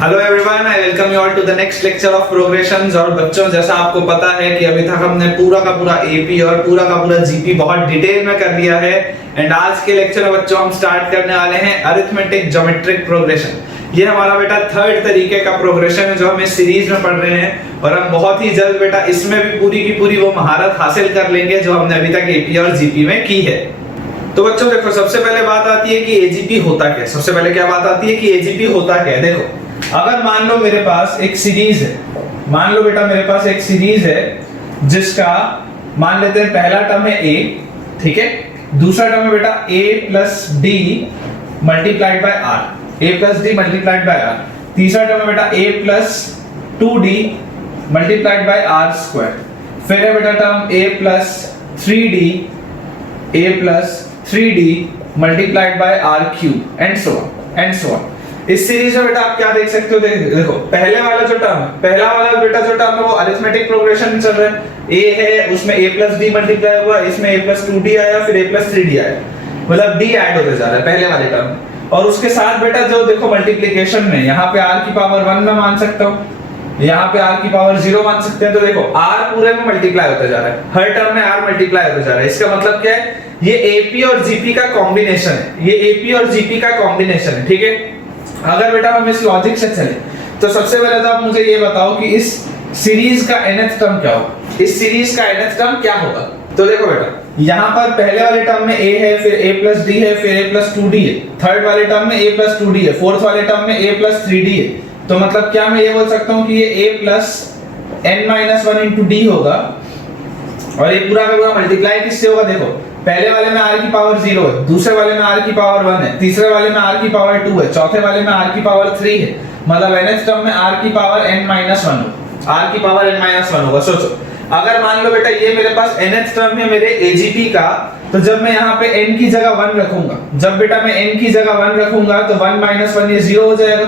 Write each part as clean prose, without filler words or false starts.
Hello everyone, I welcome you all to the next lecture of progressions. और बच्चों, जैसा आपको पता है कि अभी तक हमने पूरा का पूरा एपी और पूरा का पूरा जीपी बहुत डिटेल में कर लिया है। एंड आज के लेक्चर में बच्चों हम स्टार्ट करने वाले हैं अरिथमेटिक ज्योमेट्रिक प्रोग्रेशन। ये हमारा बेटा थर्ड तरीके का प्रोग्रेशन है जो हम इस सीरीज में पढ़ रहे हैं, और हम बहुत ही जल्द बेटा इसमें भी पूरी की पूरी वो महारत हासिल कर लेंगे जो हमने अभी तक एपी और जीपी में की है। तो बच्चों देखो, सबसे पहले बात आती है कि एजीपी होता क्या है। सबसे पहले क्या बात आती है कि एजीपी होता क्या है। देखो, अगर मान लो मेरे पास एक सीरीज है, मान लो बेटा मेरे पास एक सीरीज है जिसका मान लेते हैं पहला टर्म है a, ठीक है। दूसरा टर्म है बेटा a plus D multiplied by r, a plus D multiplied by r। तीसरा टर्म है बेटा a plus 2d multiplied by r square. फिर है बेटा term a plus 3d multiplied by r cube and so on. इस series में बेटा आप क्या देख सकते हो, देखो पहले वाला जो टर्म है, पहला वाला बेटा जो टर्म है वो अरिथमेटिक प्रोग्रेशन में चल रहा है। a है, उसमें a प्लस डी मल्टीप्लाई हुआ, इसमें a प्लस 2d आया, फिर a प्लस 3d आया, मतलब d ऐड होते जा रहा है पहले वाले टर्म में। और उसके साथ बेटा जो देखो मल्टीप्लिकेशन में यहाँ पे r की पावर 1 में मान सकता हूँ, यहाँ पे r की पावर 0 मान सकते हैं। तो देखो r पूरे में मल्टीप्लाई होता जा रहा है, हर टर्म में r मल्टीप्लाई होता जा रहा है। इसका मतलब क्या है, ये AP और GP का कॉम्बिनेशन है, ये AP और GP का कॉम्बिनेशन है, ठीक है। अगर बेटा हम इस लॉजिक से चले तो सबसे पहले तो आप मुझे ये बताओ कि इस सीरीज का nth टर्म क्या होगा, इस सीरीज का nth टर्म क्या होगा। तो देखो बेटा, यहाँ पर पहले वाले टर्म में a है, फिर a प्लस d है, फिर a प्लस 2d है। थर्ड वाले टर्म में a प्लस 2d है, फोर्थ वाले टर्म में a प्लस 3d है। तो मतलब क्या मैं ये बोल सकता हूँ कि ये a plus n-1 into d होगा, और ये पूरा का पूरा मल्टीप्लाई किससे होगा। देखो पहले वाले में r की पावर 0 है, दूसरे वाले में r की पावर 1 है, तीसरे वाले में r की पावर 2 है, चौथे वाले में r की पावर 3 है। मतलब nth टर्म में r की पावर n-1 होगा, r की पावर n-1 होगा। सोचो, अगर मान लो बेटा ये मेरे पास nth टर्म है मेरे AGP का, तो जब मैं यहाँ पे n की जगह 1 रखूंगा, जब बेटा मैं n की जगह 1 रखूंगा तो 1-1 ये 0 हो जाएगा।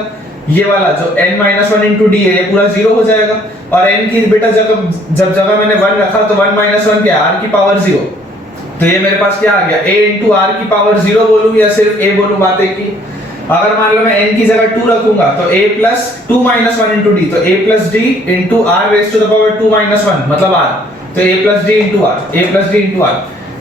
ये वाला जो n-1 इंटू d है ये पूरा 0 हो जाएगा। और n की बेटा जब जगह मैंने 1 रखा तो 1-1 क्या है, r की पावर 0। तो ये मेरे पास क्या आ गया, a इंटू r की पावर 0 बोलूं या सिर्फ a बोलूं, बात एक ही। अगर मान लो मैं n की जगह 2 रखूंगा तो a प्लस 2-1 इंटू d, तो a plus d into r raise to the power 2-1 मतलब r। तो a plus d into r, a plus d into r।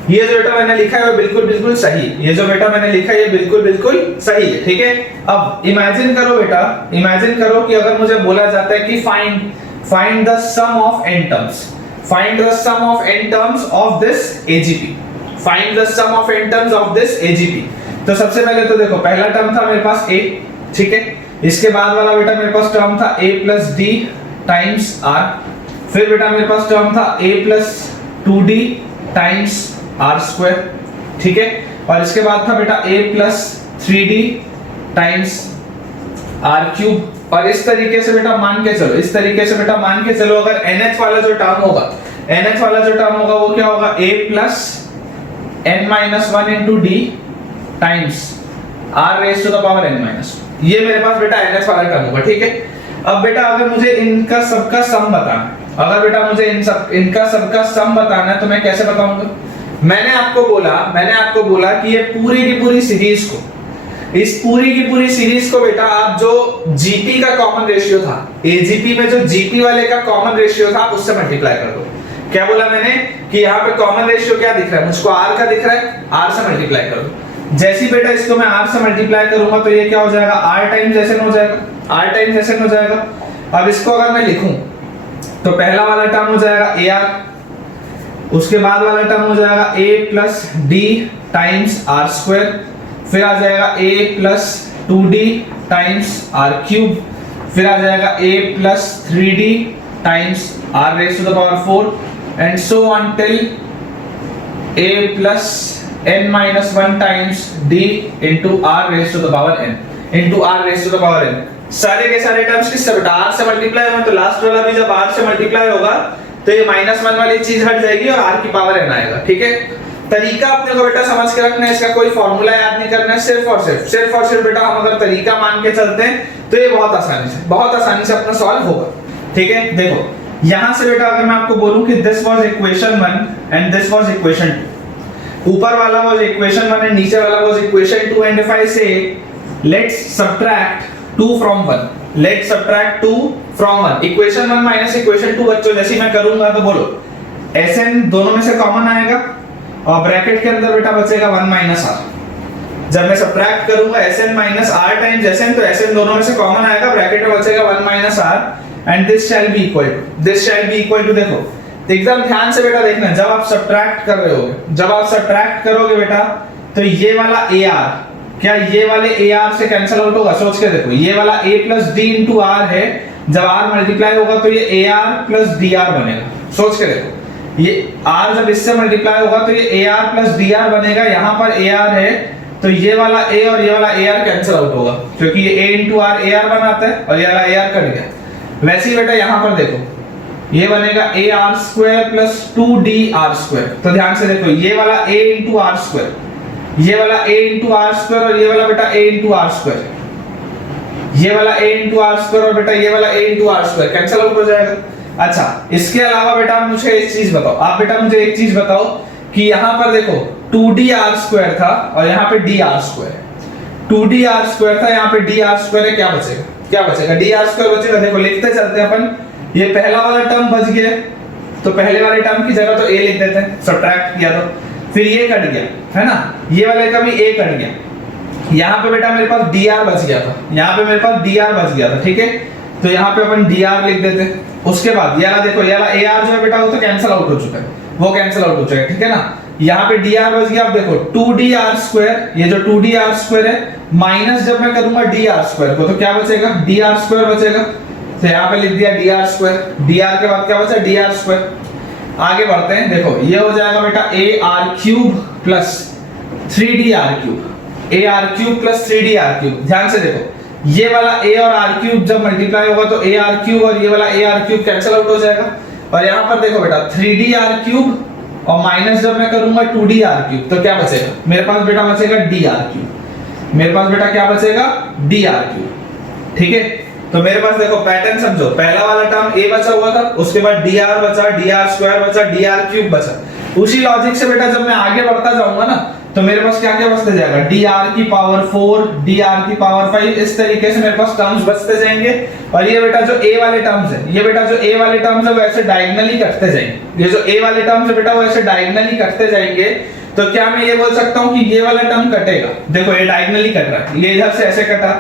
ये जो बेटा मैंने लिखा है वो बिल्कुल सही, ये जो बेटा मैंने लिखा है ये बिल्कुल सही है, ठीक है। अब इमेजिन करो बेटा, इमेजिन करो कि अगर मुझे बोला जाता है कि find the sum of n terms, find the sum of n terms of this AGP, find the sum of n terms of this AGP। तो सबसे पहले तो देखो पहला टर्म था मेरे पास a, ठीक है। इसके बाद वाला बेटा मेरे पास टर्म था a plus d times r। फिर बेटा मेरे पास टर्म था a plus 2d times r square, ठीक है। और इसके बाद था बेटा a plus 3d times r cube. और इस तरीके से बेटा मान के चलो, इस तरीके से बेटा मान के चलो, अगर nth वाला जो टर्म होगा, nth वाला जो टर्म होगा वो क्या होगा, a plus n-1 into d times r raise to the power n-1। ये मेरे पास बेटा nth वाला टर्म होगा, ठीक है। अब बेटा अगर मुझे इनका सबका सम बताना, अगर बेटा मुझे इनका सबका सम बताना है तो मैं कैसे बताऊंगा। मैंने आपको बोला कि ये पूरी की पूरी सीरीज को, इस पूरी की पूरी सीरीज को बेटा आप जो जीपी का कॉमन रेशियो था, एजीपी में जो जीपी वाले का कॉमन रेशियो था, आप उससे मल्टीप्लाई कर दो। क्या बोला मैंने कि यहाँ पे कॉमन रेशियो क्या दिख रहा है मुझको, r का दिख रहा है, r से मल्टीप्लाई कर दो। जैसी बेटा इसको मैं r से मल्टीप्लाई करूंगा तो ये क्या हो जाएगा, r टाइम्स SN हो जाएगा, r टाइम्स SN हो जाएगा। अब इसको अगर मैं लिखूं तो पहला वाला टर्म हो जाएगा AR, उसके बाद वाला टर्म हो जाएगा a plus d times r square, फिर आ जाएगा a plus 2d times r cube, फिर आ जाएगा a plus 3d times r raise to the power 4 and so on till a plus n-1 times d into r raise to the power n, into r raise to the power n। सारे के सारे terms किससे बेटा, r से multiply होंगे, तो last वाला भी जब r से मल्टीप्लाई होगा तो ये -1 वाली चीज हट जाएगी और r की पावर n आएगा, ठीक है। तरीका अपने को बेटा समझ के रखना है, इसका कोई फार्मूला याद नहीं करना है, सिर्फ और सिर्फ बेटा हम अगर तरीका मान के चलते हैं तो ये बहुत आसानी से अपना सॉल्व होगा, ठीक है। देखो यहां से बेटा अगर मैं आपको बोलूं कि this was equation 1 and this was equation 2, ऊपर वाला वाज इक्वेशन 1 एंड नीचे वाला was equation 2, and if I say let's subtract 2 from 1। Let subtract 2 from 1, equation 1 minus equation 2 बच्चों जैसे मैं करूंगा तो बोलो Sn दोनों में से कॉमन आएगा और ब्रैकेट के अंदर बेटा बचेगा 1 माइनस r। जब मैं सब्ट्रैक्ट करूंगा Sn minus r times Sn तो Sn दोनों में से कॉमन आएगा, ब्रैकेट में बचेगा 1 minus r and this shall be equal to देखो एकदम ध्यान से बेटा देखना, जब आप सब्ट्रैक्ट कर रहे होगे, जब आप सब्ट्रैक्ट करोगे बेटा तो ये वाला AR क्या ये वाले AR से कैंसिल आउट होगा? सोच के देखो, ये वाला A plus D into R है, जब R मल्टीप्लाई होगा तो ये AR प्लस DR बनेगा। सोच के देखो, ये R जब इससे मल्टीप्लाई होगा तो ये AR प्लस DR बनेगा, यहाँ पर AR है तो ये वाला A और ये वाला AR कैंसिल आउट होगा क्योंकि ये A इंटू R AR बनाता है और ये वाला AR कट गया। वैसे ही बेटा यहाँ पर देखो ये बनेगा AR square plus 2DR square. तो ध्यान से देखो ये वाला A इंटू R स्क्वायर, ये वाला A इंटू R स्क्वायर और ये वाला बेटा A इंटू R स्क्वायर, ये वाला A इंटू R स्क्वायर और बेटा ये वाला A into R square cancel out हो जाएगा। अच्छा, इसके अलावा बेटा मुझे एक चीज बताओ, आप बेटा मुझे एक चीज बताओ कि यहाँ पर देखो 2dr स्क्वायर था और यहाँ पे dr स्क्वायर है। 2dr स्क्वायर था, यहाँ पे dr स्क्वायर है, क्या बचेगा? क्या बचेगा? dr स्क्वायर बचेगा। देखो लिखते चलते हैं अपन, ये पहला वाला टर्म बच गया तो पहले वाले टर्म की जगह तो a लिख देते हैं, सब्ट्रैक्ट किया तो फिर ये कट गया है ना, ये वाले का भी a कट गया, यहाँ पे बेटा मेरे पास dr बच गया था, यहाँ पे मेरे पास dr बच गया था, ठीक है। तो यहाँ पे अपन dr लिख देते हैं। उसके बाद ये वाला देखो, ये वाला AR जो है बेटा वो तो कैंसिल आउट हो चुका है, वो कैंसिल आउट हो चुका है, ठीक है ना। यहाँ पे dr बच गया। अब देखो 2dr स्क्वायर, ये जो 2dr स्क्वायर है माइनस जब मैं करूंगा dr स्क्वायर को तो क्या बचेगा? dr स्क्वायर बचेगा। तो यहाँ पे लिख दिया dr स्क्वायर, dr के बाद क्या बचा? dr square. आगे बढ़ते हैं, देखो ये हो जाएगा बेटा AR cube plus 3dr cube, AR cube plus 3dr cube. ध्यान से देखो ये वाला a और r क्यूब जब मल्टीप्लाई होगा तो AR क्यूब और ये वाला AR क्यूब कैंसिल आउट हो जाएगा। और यहाँ पर देखो बेटा 3dr क्यूब और माइनस जब मैं करूंगा 2dr क्यूब तो क्या बचेगा? मेरे पास बेटा बचेगा dr क्यूब, मेरे पास बेटा क्या बचेगा? dr क्यूब, ठीक है। तो मेरे पास देखो पैटर्न समझो, पहला वाला टर्म a बचा हुआ था, उसके बाद dr बचा, dr स्क्वायर बचा, dr क्यूब बचा। उसी लॉजिक से बेटा जब मैं आगे बढ़ता जाऊंगा ना तो मेरे पास क्या क्या बचते जाएगा? dr की पावर 4, dr की पावर 5, इस तरीके से मेरे पास टर्म्स बचते जाएंगे। और ये बेटा जो a वाले टर्म्स है, ये बेटा जो a वाले टर्म्स है वो ऐसे डायगोनली कटते जाएंगे। ये जो a वाले टर्म्स है बेटा वो ऐसे डायगोनली कटते जाएंगे। तो क्या मैं ये बोल सकता हूँ कि ये वाला टर्म कटेगा? देखो ये डायगोनली कट रहा है, ये इधर से ऐसे कटा,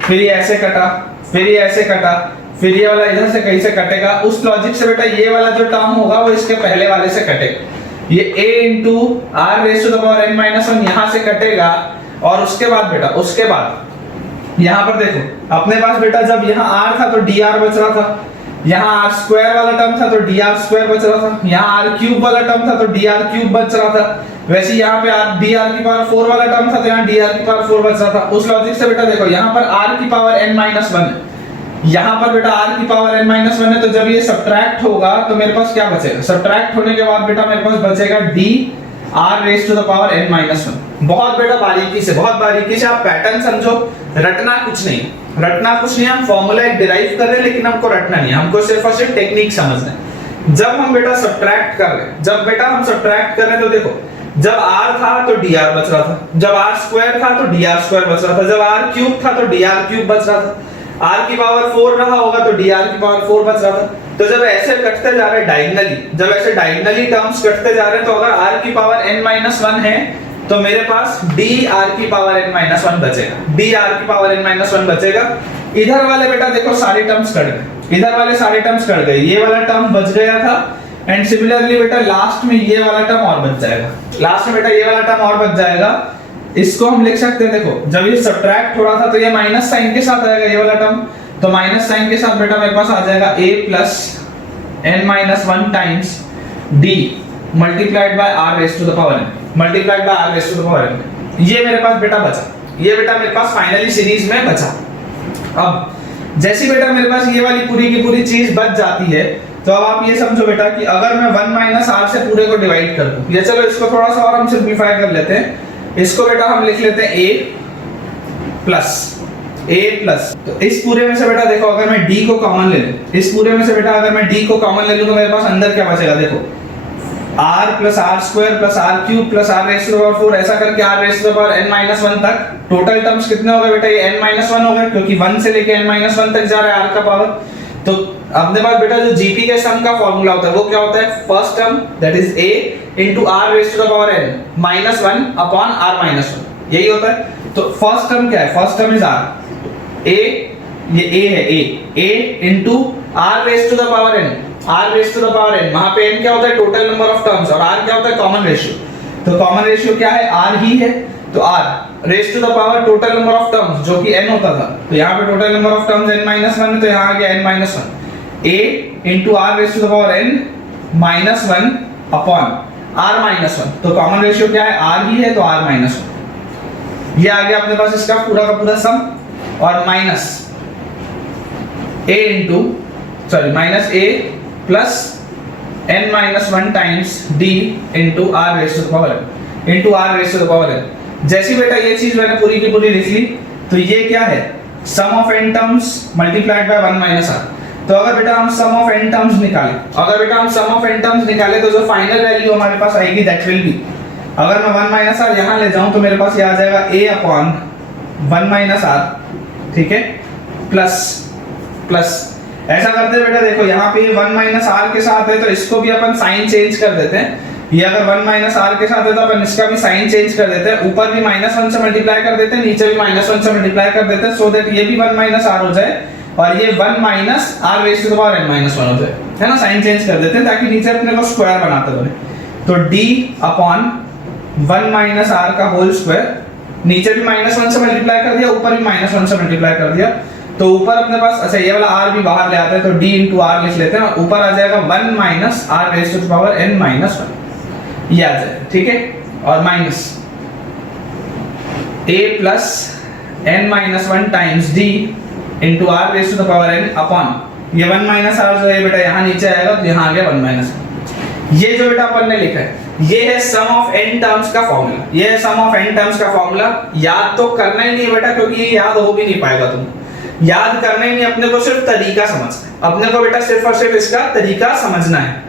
फिर ये ऐसे कटा, फिर ये ऐसे कटा, फिर ये वाला इधर से कहीं से कटेगा। उस लॉजिक से बेटा ये वाला जो टर्म होगा वो इसके पहले वाले से कटेगा। ये a into r raise to the power n minus 1 यहाँ से कटेगा। और उसके बाद बेटा, उसके बाद यहाँ पर देखो अपने पास बेटा जब यहाँ r था तो dr बच रहा था, यहाँ r स्क्वायर वाला टर्म था तो dr स्क्वायर बच रहा था, यहाँ r क्यूब वाला टर्म था तो dr क्यूब बच रहा था। वैसे यहाँ पे dr की पावर 4 वाला टर्म था तो यहाँ dr की पावर 4 बच रहा था। उस लॉजिक से बेटा देखो यहाँ पर r की पावर n माइनस 1 है, यहाँ पर बेटा r की पावर n माइनस 1 है। तो जब ये सब्ट्रैक्ट होगा तो मेरे पास क्या बचेगा? सब्ट्रैक्ट होने के बाद बेटा मेरे पास बचेगा d r raise to the power n minus 1। बहुत बेटा बारीकी से, बहुत बारीकी से आप पैटर्न समझो, रटना कुछ नहीं, रटना कुछ नहीं। हम फॉर्मूला एक डिराइव कर रहे हैं लेकिन हमको रटना नहीं, हमको सिर्फ और सिर्फ टेक्निक समझना है। जब हम बेटा सब्ट्रैक्ट कर रहे हैं, जब बेटा हम सब्ट्रैक्ट कर रहे हैं तो देखो जब r था तो dr बच रहा था, जब r स्क्वायर था तो dr स्क्वायर बच रहा था, जब r क्यूब था तो dr क्यूब बच रहा था, r की पावर 4 रहा होगा तो dr की पावर 4 बच रहा था। तो जब ऐसे कटते जा रहे हैं डायगोनली, जब ऐसे डायगोनली टर्म्स कटते जा रहे हैं तो अगर r की पावर n-1 है तो मेरे पास dr की पावर n-1 बचेगा, dr की पावर n-1 बचेगा। इधर वाले बेटा देखो सारे टर्म्स कट गए, इधर वाले सारे टर्म्स कट गए, ये वाला टर्म बच गया था। एंड सिमिलरली बेटा लास्ट में ये वाला टर्म और बच जाएगा, लास्ट में बेटा ये वाला टर्म और बच जाएगा। इसको हम लिख सकते हैं, देखो जब ये सब्ट्रैक्ट हो रहा था तो ये माइनस साइन के साथ आएगा ये वाला टर्म, तो माइनस साइन के साथ बेटा मेरे पास आ जाएगा a plus n-1 times d multiplied by r raise to the power n, multiplied by r raise to the power n। ये मेरे पास बेटा बचा, ये बेटा मेरे पास फाइनली सीरीज में बचा। अब जैसी बेटा मेरे पास ये वाली पूरी की पूरी चीज बच जाती है तो अब आप ये समझो बेटा कि अगर मैं 1 माइनस r से पूरे को डिवाइड कर दूं, ये चलो इसको थोड़ा सा और हम सिंपलीफाई कर लेते हैं। इसको बेटा हम लिख लेते हैं a प्लस, तो इस पूरे में से बेटा देखो अगर मैं d को कॉमन ले लूं, इस पूरे में से बेटा अगर मैं d को कॉमन ले लूं तो मेरे पास अंदर क्या बचेगा? देखो r plus r square plus r cube plus r raise to the power 4 ऐसा करके r raise to the power n minus 1 तक टोटल टर्म्स कितने हो गए बेटा? ये n माइनस 1 हो गए क्योंकि 1 से लेके n माइनस 1 तक जा रहा है r का पावर। तो अपने पास बेटा जो जीपी के सम का फार्मूला होता है वो क्या होता है? First term that is a into r raise to the power n minus 1 upon r minus 1, यही होता है। तो फर्स्ट टर्म क्या है? First term is r, a ये a है, a into r raise to the power n, r raise to the power n, वहां पे n क्या होता है? टोटल नंबर ऑफ टर्म्स, और r क्या होता है? Common ratio. तो कॉमन रेशियो क्या है? r ही है, तो r raise to the power total number of terms जो कि n होता था, तो यहाँ पे total number of terms n minus 1 है, तो यहाँ आ गया n minus 1, a into r raise to the power n minus 1 upon r minus 1, तो कॉमन रेशियो क्या है? r ही है, तो r माइनस 1। ये आ गया अपने पास इसका पूरा का पूरा सम, और minus a into sorry minus a plus n minus 1 times d into r raise to the power n into r raise to the power n। जैसी बेटा ये चीज मैंने पूरी की पूरी लिख ली, तो ये क्या है? Sum of n terms multiplied by 1 minus r। तो अगर बेटा हम सम ऑफ n टर्म्स निकालें, अगर बेटा हम सम ऑफ n टर्म्स निकालें तो जो फाइनल वैल्यू हमारे पास आएगी दैट विल बी, अगर मैं 1 माइनस r यहां ले जाऊं तो मेरे पास ये आ जाएगा a अपॉन 1 माइनस r, ठीक है, प्लस प्लस ऐसा करते हैं बेटा, देखो यहाँ पे 1 माइनस r के साथ है तो इसको भी अपन साइन चेंज कर देते हैं। ये अगर 1 माइनस r के साथ है तो अपन इसका भी साइन चेंज कर देते हैं, ऊपर भी माइनस 1 से मल्टीप्लाई कर देते हैं, नीचे भी माइनस 1 से मल्टीप्लाई कर देते हैं, सो दैट ये भी 1 माइनस r हो जाए और ये 1 minus r raise to the power n minus 1 हो जाए, है ना। साइन चेंज कर देते हैं ताकि नीचे अपने को स्क्वायर बनाते बने। तो d अपॉन 1 माइनस r का होल स्क्वायर, नीचे भी माइनस 1 से मल्टीप्लाई कर दिया, ऊपर भी माइनस 1 से मल्टीप्लाई कर दिया, तो ऊपर अपने पास अच्छा ये वाला r भी बाहर ले आते हैं, तो d इनटू r लिख लेते हैं, ऊपर आ जाएगा 1 minus r raise to the power n minus 1, ये आ जाए, ठीक है, और minus a plus n minus 1 times d into r raise to the power n upon ये 1 माइनस r जो है बेटा यहाँ नीचे आएगा, तो यहाँ आ गया 1 माइनस 1। ये जो बेटा अपन ने लिखा है ये है सम ऑफ n टर्म्स का फार्मूला, ये है सम ऑफ n टर्म्स का फार्मूला। याद तो करना ही नहीं बेटा, क्योंकि ये याद हो भी नहीं पाएगा, तुम याद करना ही नहीं, अपने को सिर्फ तरीका समझना है, अपने को बेटा सिर्फ और सिर्फ इसका तरीका समझना है।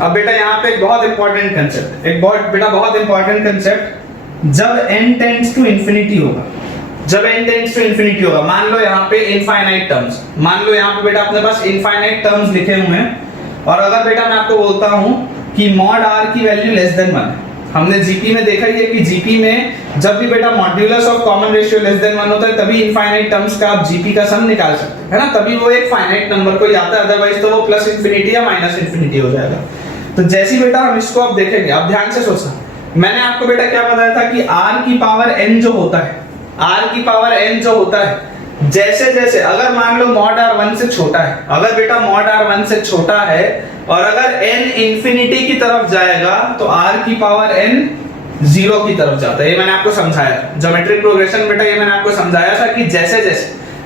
अब बेटा यहाँ पे एक बहुत इंपॉर्टेंट कंसेप्ट, एक बहुत इंपॉर्टेंट कंसेप्ट, जब n टेंड्स टू इंफिनिटी होगा, जब n टेंड्स टू इंफिनिटी होगा, मान लो यहाँ पे इनफाइनाइट टर्म्स, मान लो यहाँ पे बेटा अपने पास इनफाइनाइट टर्म्स लिखे हुए हैं, और अगर बेटा मैं आपको बोलता हूँ कि मॉड r की वैल्यू लेस देन 1 है, हमने जीपी में देखा ही है कि जीपी में जब भी बेटा modulus of common ratio less than 1 होता है तभी इनफाइनाइट टर्म्स का आप जीपी का सम निकाल सकते हैं, है ना, तभी वो एक फाइनाइट नंबर को आता है, अदरवाइज तो वो प्लस इंफिनिटी या माइनस इंफिनिटी हो जाएगा। तो जैसी बेटा हम इसको अब देखेंगे, अब ध्यान से सोचना, मैंने आपको बेटा क्या बताया था कि r की पावर n जो होता है, r की पावर n जो होता है, जैसे जैसे अगर मान लो मॉड r 1 से छोटा है, अगर बेटा मॉड r 1 से छोटा है और अगर n इंफिनिटी की तरफ जाएगा तो r की पावर n 0 की तरफ जाता है। ये मैंने आपको समझाया था ज्योमेट्रिक प्रोग्रेशन बेटा, ये मैंने आपको समझाया था कि जैसे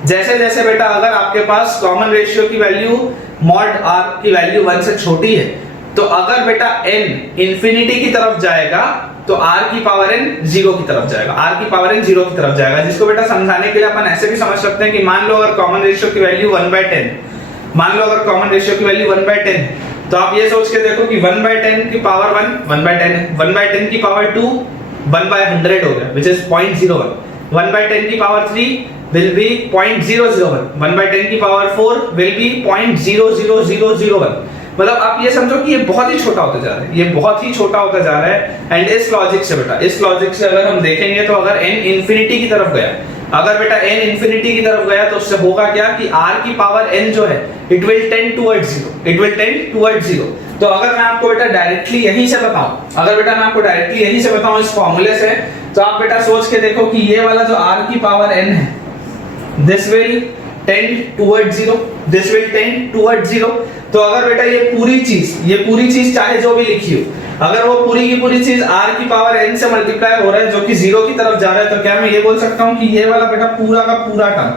जैसे बेटा अगर आपके पास कॉमन रेशियो की वैल्यू मॉड r की वैल्यू 1 से छोटी है, तो अगर बेटा n इंफिनिटी की तरफ जाएगा तो r की पावर n 0 की तरफ जाएगा, r की पावर n 0 की तरफ जाएगा, जिसको बेटा समझाने के लिए अपन ऐसे भी समझ सकते हैं कि मान लो अगर कॉमन रेशियो की वैल्यू 1/10, मान लो अगर कॉमन रेशियो की वैल्यू 1/10, तो आप ये सोच के देखो कि 1/10 की पावर 1 1/10 है, 1/10 की पावर 2 1/100 हो गया, which is 0.01, 1/10 की पावर 3 will be 0.001, 1/10 की पावर 4 will be 0.00001। मतलब आप ये समझो कि ये बहुत ही छोटा होता जा रहा है, ये बहुत ही छोटा होता जा रहा है। एंड इस लॉजिक से बेटा, इस लॉजिक से अगर हम देखेंगे तो अगर n इंफिनिटी की तरफ गया, अगर बेटा n इंफिनिटी की तरफ गया तो उससे होगा क्या कि r की पावर n जो है it will tend towards 0, it will tend towards 0। तो अगर मैं आपको बेटा डायरेक्टली यहीं से बताऊं, अगर बेटा मैं आपको डायरेक्टली यहीं से बताऊं इस फार्मूले से, तो आप बेटा सोच के देखो कि ये वाला जो r की पावर n है, this will tend towards 0, this will tend towards 0। तो अगर बेटा ये पूरी चीज चाहे जो भी लिखी हो, अगर वो पूरी की पूरी चीज r की पावर n से मल्टीप्लाई हो रहा है जो कि 0 की तरफ जा रहा है, तो क्या मैं ये बोल सकता हूँ कि ये वाला बेटा पूरा का पूरा टर्म,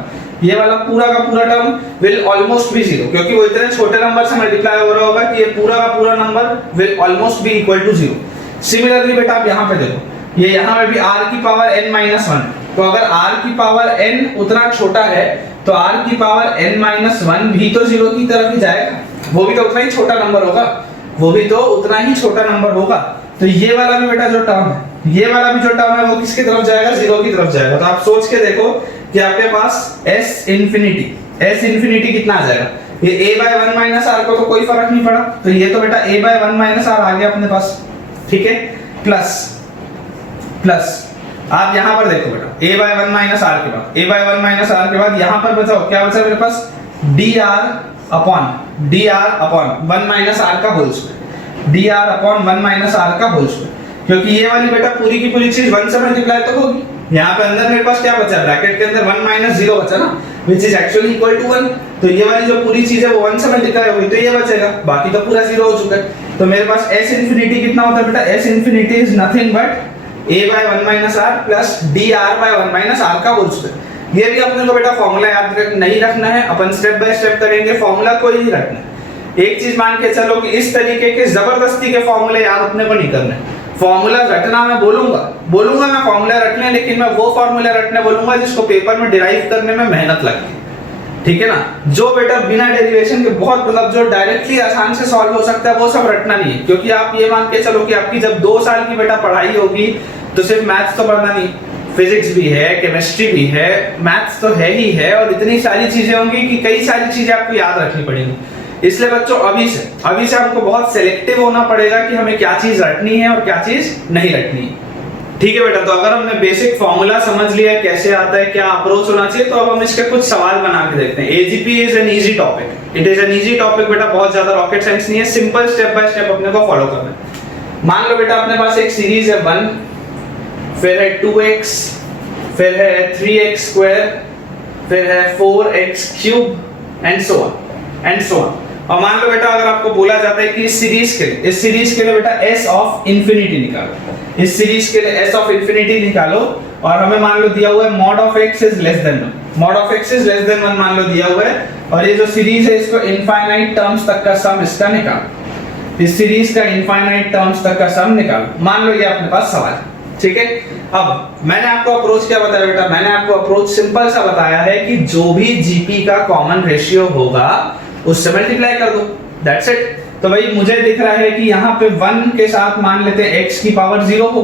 ये वाला पूरा का पूरा टर्म विल ऑलमोस्ट बी 0, क्योंकि वो इतने छोटे नंबर से मल्टीप्लाई हो रहा होगा कि ये पूरा का पूरा number will almost be equal to 0। Similarly बेटा आप यहाँ पे देखो, ये यहाँ पे भी r की पावर n माइनस 1, तो अगर r की पावर n उतना छोटा है तो r की पावर n माइनस 1 भी तो 0 की तरफ ही जाएगा, वो भी तो उतना ही छोटा नंबर होगा। वो भी तो उतना ही छोटा नंबर होगा। तो ये वाला भी बेटा जो टर्म है, ये वाला भी जो टर्म है वो किसकी तरफ जाएगा, जीरो की तरफ जाएगा। तो आप सोच के देखो कि आपके पास s इंफिनिटी कितना आ जाएगा, ये a by 1 minus r को तो कोई फर्क नहीं पड़ा, तो ये तो बेटा a by 1 minus r आ गया अपने पास, ठीक है। प्लस आप यहां पर देखो बेटा a by 1 minus r के बाद, a by 1 minus r के बाद यहां पर बचाओ क्या बचा मेरे पास, dr upon 1 minus r का whole square, dr upon 1 minus r का होल स्क्वायर, क्योंकि ये वाली बेटा पूरी की पूरी चीज 1 से मल्टीप्लाई तो होगी। यहाँ पे अंदर मेरे पास क्या बचा, ब्रैकेट के अंदर 1 minus 0 बचा ना, which is actually equal to 1। तो ये वाली जो पूरी चीज है वो 1 से मल्टीप्लाई होगी तो ये बचेगा, बाकी तो पूरा 0 हो चुका है। तो मेरे पास s इंफिनिटी कितना होता है बेटा, s infinity is nothing but a by 1 minus r plus dr by 1 minus r का होल स्क्वायर। ये भी अपने को बेटा फॉर्मूला याद नहीं रखना है, अपन स्टेप बाय स्टेप करेंगे, फॉर्मूला कोई नहीं रखना है। एक चीज मान के चलो कि इस तरीके के जबरदस्ती के फॉर्मूले याद अपने को नहीं करने। फॉर्मूला रटना मैं बोलूंगा मैं फॉर्मूला रटने, लेकिन मैं वो फॉर्मूला रटने बोलूंगा जिसको पेपर में डिराइव करने में मेहनत लगती है, ठीक है ना। जो बेटा बिना डेरिवेशन के बहुत मतलब जो डायरेक्टली आसान से सॉल्व हो सकता है वो सब रटना नहीं है, क्योंकि आप ये मान के चलो कि आपकी जब 2 साल की बेटा पढ़ाई होगी तो सिर्फ मैथ्स तो पढ़ना नहीं, फिजिक्स भी है, केमिस्ट्री भी है, मैथ्स तो है ही है, और इतनी सारी चीजें होंगी कि कई सारी चीजें आपको याद रखनी पड़ेंगी। इसलिए बच्चों अभी से हमको बहुत सिलेक्टिव होना पड़ेगा कि हमें क्या चीज रटनी है और क्या चीज नहीं रटनी है, ठीक है बेटा। तो अगर हमने बेसिक फॉर्मूला समझ लिया कैसे आता है, क्या अप्रोच होना चाहिए, तो अब हम इसके कुछ सवाल बना के देखते हैं। AGP is an easy topic, it is an easy topic बेटा, बहुत ज्यादा रॉकेट साइंस नहीं है, सिंपल स्टेप बाय स्टेप अपने को फॉलो करना है। मान लो बेटा अपने पास एक सीरीज है 1, फिर है 2x, फिर है 3x स्क्वायर, फिर है 4x cube and so on. और मान लो बेटा अगर आपको बोला जाता है कि इस सीरीज के लिए बेटा s ऑफ इंफिनिटी निकालो, इस सीरीज के लिए s ऑफ इंफिनिटी निकालो, और हमें मान लो दिया हुआ है mod of x is less than 1 मान लो दिया हुआ है, और ये जो सीरीज है इसको इनफाइनाइट टर्म्स तक का सम इसका निकालो, इस सीरीज का इनफाइनाइट टर्म्स तक का सम निकालो। मान लो ये अपने पास सवाल है, ठीक है। अब मैंने आपको अप्रोच क्या बताया बेटा, मैंने आपको अप्रोच सिंपल सा बताया है कि जो भी जीपी का कॉमन रेशियो होगा उससे मल्टीप्लाई कर दो, दैट्स इट। तो भाई मुझे दिख रहा है कि यहाँ पे 1 के साथ मान लेते हैं x की पावर 0 हो,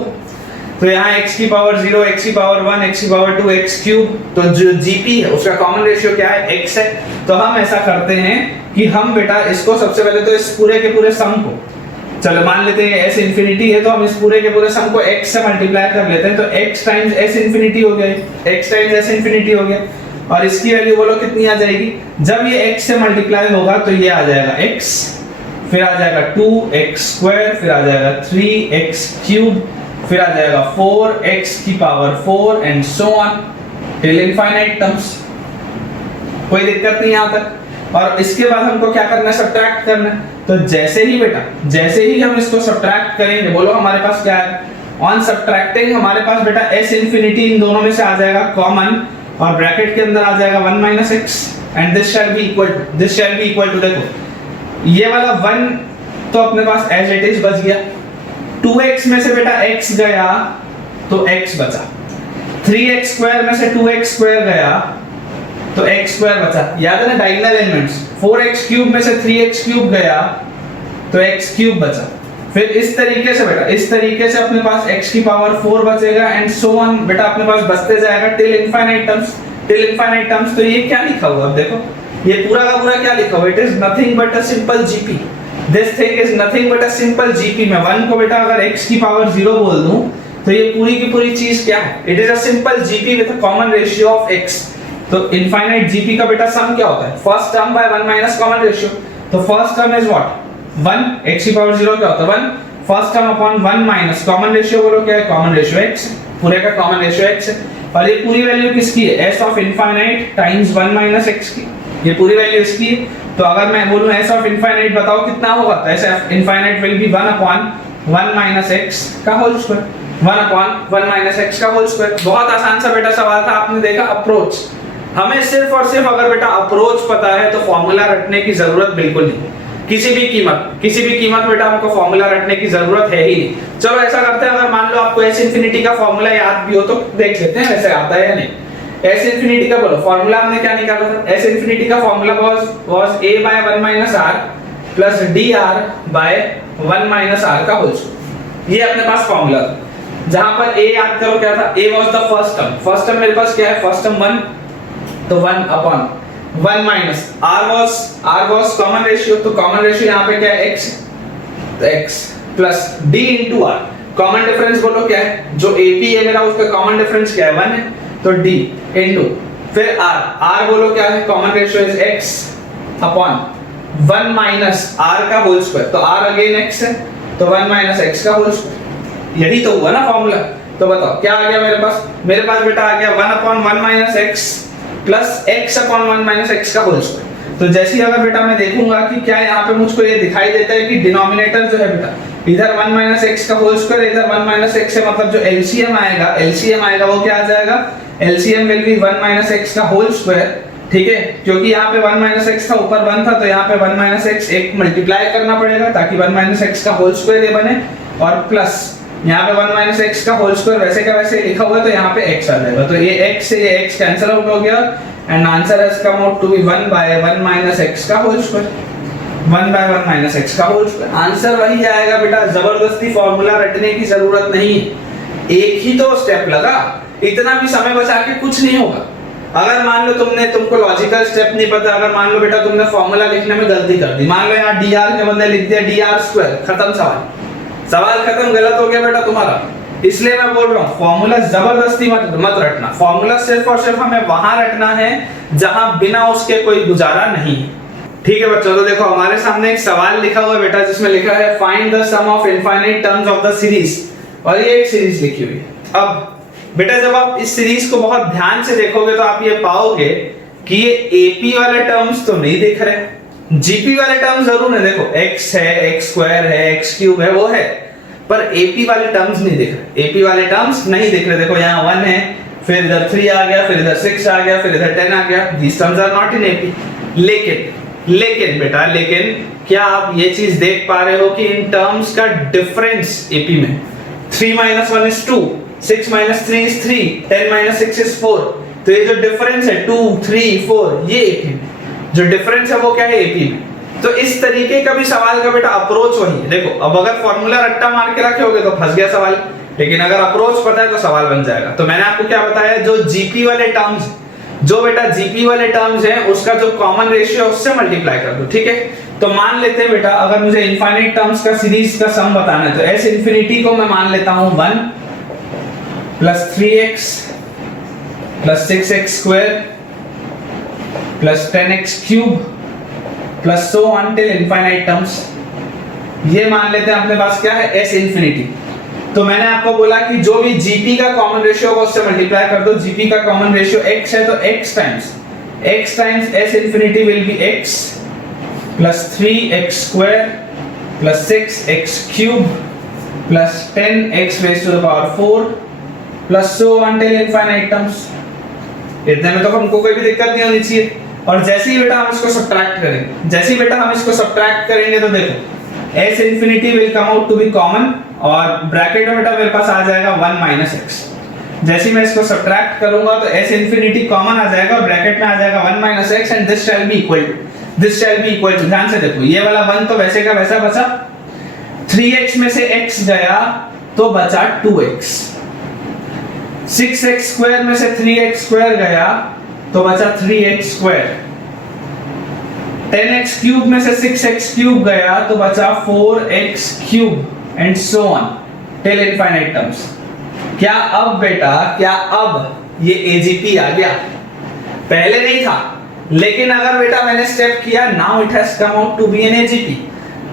तो यहाँ x की पावर 0, x की पावर 1, x की पावर 2, x क्यूब, तो जो जीपी है उसका कॉमन रेशियो क्या है, x है। तो हम ऐसा करते हैं कि हम बेटा इसको सबसे पहले तो इस पूरे के पूरे सम को, चलो मान लेते हैं s इंफिनिटी है, तो हम इस पूरे के पूरे सम को x से मल्टीप्लाई कर लेते हैं, तो x टाइम्स s इंफिनिटी हो गया, x टाइम्स s इंफिनिटी हो गया, और इसकी वैल्यू बोलो कितनी आ जाएगी, जब ये x से मल्टीप्लाई होगा तो ये आ जाएगा x, फिर आ जाएगा 2x स्क्वायर, फिर आ जाएगा 3x क्यूब, फिर आ जाएगा 4x की power 4 and so on till infinite terms. कोई दिक्कत नहीं यहां तक। और इसके बाद हमको क्या करना है, सब्ट्रैक्ट करना है। तो जैसे ही हम इसको सब्ट्रैक्ट करेंगे, बोलो हमारे पास क्या है, ऑन सब्ट्रैक्टिंग हमारे पास बेटा s इंफिनिटी इन दोनों में से आ जाएगा कॉमन, और ब्रैकेट के अंदर आ जाएगा 1 minus x and this shall be equal to, देखो ये वाला 1 तो अपने पास एज इट इज बच गया, 2x में से बेटा x गया तो x बचा, 3x स्क्वायर में से 2x स्क्वायर गया तो x स्क्वायर बचा, याद है ना डायगोनल एलिमेंट्स, 4x क्यूब में से 3x क्यूब गया तो x क्यूब बचा। फिर इस तरीके से अपने पास x की पावर 4 बचेगा एंड सो ऑन बेटा अपने पास बचते जाएगा टिल इनफाइनाइट टर्म्स। तो ये क्या लिखा हुआ, अब देखो ये पूरा का पूरा क्या लिखा हुआ, it is nothing but a simple GP, this thing is nothing but a simple GP. मैं 1 को बेटा अगर x की पावर 0 बोल दूं तो ये पूरी की पूरी चीज क्या है, it is a simple GP with a common ratio of x। तो इनफाइनाइट जीपी का बेटा सम क्या होता है, first term by 1 minus common ratio. तो first term is what 1, x की पावर 0 क्या होता है 1, first term upon 1 minus common ratio बोलो क्या है, कॉमन रेशियो x, पूरे का कॉमन रेशियो x है, और ये पूरी वैल्यू किसकी है, s of infinite times 1 minus x की, ये पूरी वैल्यू इसकी है। तो अगर मैं बोलूं s ऑफ इनफाइनाइट बताओ कितना होगा, तो s of infinite will be 1 upon 1 minus x का whole square, 1 upon 1 minus x का होल स्क्वायर। बहुत आसान सा बेटा सवाल था, आपने देखा अप्रोच, हमें सिर्फ और सिर्फ अगर बेटा अप्रोच पता है तो फॉर्मूला रटने की जरूरत बिल्कुल नहीं, किसी भी कीमत बेटा हमको फॉर्मूला रटने की जरूरत है ही नहीं। चलो ऐसा करते हैं, अगर मान लो आपको s इंफिनिटी का फॉर्मूला याद भी हो तो देख लेते हैं वैसे आता है या नहीं। s इंफिनिटी का बोलो फॉर्मूला हमने क्या निकाला था, s इंफिनिटी का formula was a by 1 minus r plus dr by 1 minus r का होल स्क्वायर। ये अपने पास फॉर्मूला था, जहां पर a याद करो क्या था, a was the first term मेरे पास क्या है, फर्स्ट टर्म 1, तो 1 upon 1 minus r was common ratio, तो कॉमन रेशियो यहाँ पे क्या है, x, तो x plus d into r, common difference बोलो क्या है, जो AP है मेरा उसका कॉमन डिफरेंस क्या है 1 है, तो d इंटू फिर r बोलो क्या है, common ratio is x upon 1 minus r का होल स्क्वायर, तो r अगेन x है, तो 1 माइनस x का होल स्क्वायर। यही तो हुआ ना फॉर्मूला। तो बताओ क्या आ गया मेरे पास बेटा आ गया 1 upon 1 minus x plus x upon 1 minus x का होल स्क्वायर। तो जैसे ही अगर बेटा मैं देखूंगा कि क्या यहाँ पे मुझको ये दिखाई देता है कि डिनोमिनेटर जो है बेटा इधर 1 माइनस x का होल स्क्वायर, इधर 1 माइनस x है, मतलब जो एलसीएम आएगा वो क्या आ जाएगा, LCM will be 1 minus x का होल स्क्वायर, ठीक है, क्योंकि यहाँ पे 1 माइनस x था, ऊपर 1 था, तो यहाँ पे 1 माइनस x एक मल्टीप्लाई करना पड़ेगा ताकि 1 माइनस x का होल स्क्वायर ये बने, और प्लस यहाँ पे 1 माइनस x का होल स्क्वायर वैसे का वैसे लिखा हुआ है, तो यहाँ पे x आ जाएगा, तो ये x से ये x कैंसिल आउट हो गया and answer has come out to be 1 by 1 minus x का whole square, 1 by 1 minus x का होल स्क्वायर। आंसर वही आएगा बेटा, जबरदस्ती फॉर्मूला रटने की जरूरत नहीं, एक ही तो स्टेप लगा, इतना भी समय बचा के कुछ नहीं होगा। अगर मान लो तुमको लॉजिकल स्टेप नहीं पता, अगर मान लो बेटा तुमने फॉर्मूला लिखने में गलती कर दी, मान लो यहाँ dr के बदले लिख दिया dr स्क्वायर, खत्म सवाल खत्म, गलत हो गया बेटा तुम्हारा। इसलिए मैं बोल रहा हूँ फॉर्मूला जबरदस्ती मत रटना, फॉर्मूला सिर्फ और सिर्फ हमें वहां रटना है जहां बिना उसके कोई गुजारा नहीं। ठीक है बच्चों, तो देखो हमारे सामने एक सवाल लिखा हुआ है बेटा, जिसमें लिखा है find the sum of infinite terms of the series, और ये एक सीरीज लिखी हुई है। अब बेटा जब आप इस सीरीज को बहुत ध्यान से देखोगे तो आप ये पाओगे कि ये एपी वाले टर्म्स तो नहीं दिख रहे, जीपी वाले टर्म्स जरूर है, देखो x है, x स्क्वायर है, x क्यूब है, वो है, पर एपी वाले टर्म्स नहीं दिख रहे, एपी वाले टर्म्स नहीं दिख रहे। देखो यहाँ 1 है, फिर इधर 3 आ गया, फिर इधर 6 आ गया, फिर इधर 10 आ गया, these terms are not in AP। लेकिन बेटा क्या आप ये चीज देख पा रहे हो कि इन टर्म्स का डिफरेंस एपी में 3 minus 1 is 2, 6 minus 3 is 3, 10 minus 6 is 4, तो ये जो डिफरेंस है 2, 3, 4 ये एपी में जो डिफरेंस है वो क्या है एपी में। तो इस तरीके का भी सवाल का बेटा अप्रोच वही है। देखो अब अगर फॉर्मूला रट्टा मार के रखे होगे तो फंस गया सवाल, लेकिन अगर अप्रोच पता है तो सवाल बन जाएगा। तो मैंने आपको क्या बताया, जो जीपी वाले टर्म्स हैं उसका जो कॉमन रेशियो है उससे मल्टीप्लाई कर दो, ठीक है। तो मान लेते हैं बेटा अगर मुझे इनफाइनाइट टर्म्स का सीरीज का सम बताना है, तो s इंफिनिटी को मैं मान लेता हूं 1 plus 3x plus 6x square plus 10x cube plus so on till infinite terms, ये मान लेते हैं अपने पास क्या है s इंफिनिटी। तो मैंने आपको बोला कि जो भी जीपी का कॉमन रेशियो होगा उससे मल्टीप्लाई कर दो, जीपी का कॉमन रेशियो x है तो x times s infinity will be x plus 3x square plus 6x cube plus 10x raise to the power 4 plus so on till infinite terms. इतने में तो हमको कोई भी दिक्कत नहीं होनी चाहिए। और जैसे ही बेटा हम इसको सब्ट्रैक्ट करेंगे, तो देखो s infinity will come out to be common, और ब्रैकेट में बेटा मेरे पास आ जाएगा 1 माइनस x। जैसे ही मैं इसको सब्ट्रैक्ट करूंगा तो s इंफिनिटी कॉमन आ जाएगा और ब्रैकेट में आ जाएगा 1 minus x and this shall be equal to, ध्यान से देखो ये वाला 1 तो वैसे का वैसा बचा, 3x में से x गया तो बचा 2x, 6x स्क्वायर में से 3x स्क्वायर गया तो बचा 3x स्क्वायर, 10x क्यूब में से 6x क्यूब गया तो बचा 4x cube and so on till infinite terms. क्या अब ये एजीपी आ गया? पहले नहीं था, लेकिन अगर बेटा मैंने स्टेप किया, now it has come out to be an AGP.